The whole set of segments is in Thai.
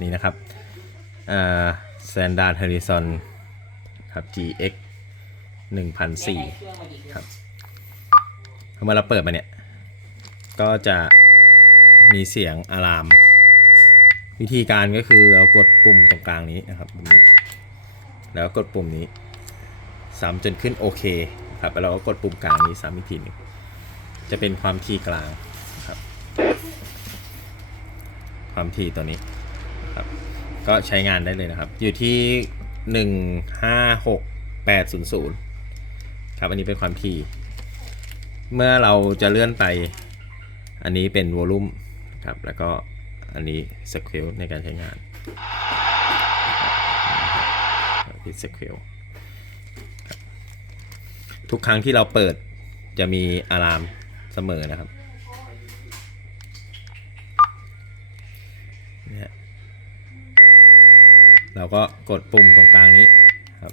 นี่นะครับอ่า Standard Horizon ครับ GX 1004ครับเมื่อเราเปิดมาเนี่ย ก็จะมีเสียงอะลาม วิธีการก็คือเรากดปุ่มตรงกลางนี้นะครับปุ่มนี้แล้วกดปุ่มนี้ซ้ำจนขึ้นโอเคครับแล้วเราก็กดปุ่มกลางนี้ซ้ำอีกทีหนึ่งจะเป็นความถี่กลางครับ ความถี่ตัวนี้ ครับก็ใช้งานได้เลยนะครับ อยู่ที่ 156800 ครับ อันนี้เป็นความถี่ เมื่อเราจะเลื่อนไป อันนี้เป็นวอลลุ่มครับ แล้วก็อันนี้สเควลในการใช้งานพิสเควลทุกครั้งที่เราเปิดจะมีอะลามเสมอนะครับเนี่ย เราก็กดปุ่มตรงกลางนี้ครับ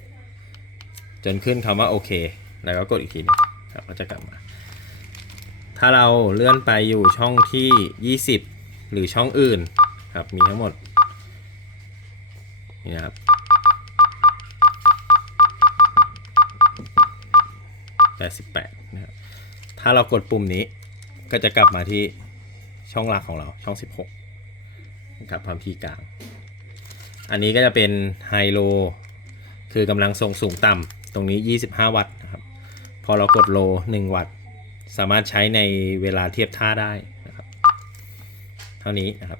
จนขึ้นคำว่าโอเค แล้วก็กดอีกทีหนึงครับก็จะกลับมา ถ้าเราเลื่อนไปอยู่ช่องที่ 20 หรือช่องอื่นครับมีทั้งหมดนี่นะครับ88นะครับถ้าเรากดปุ่มนี้ก็จะกลับมาที่ช่องหลักของเราช่อง 16นะครับความที่กลาง อันนี้ก็จะเป็นไฮโลคือกำลังทรงสูงต่ำตรงนี้ 25 วัตต์นะครับ พอเรากดโล 1 วัตต์ สามารถใช้ในเวลาเทียบท่าได้นะครับ เท่านี้นะครับ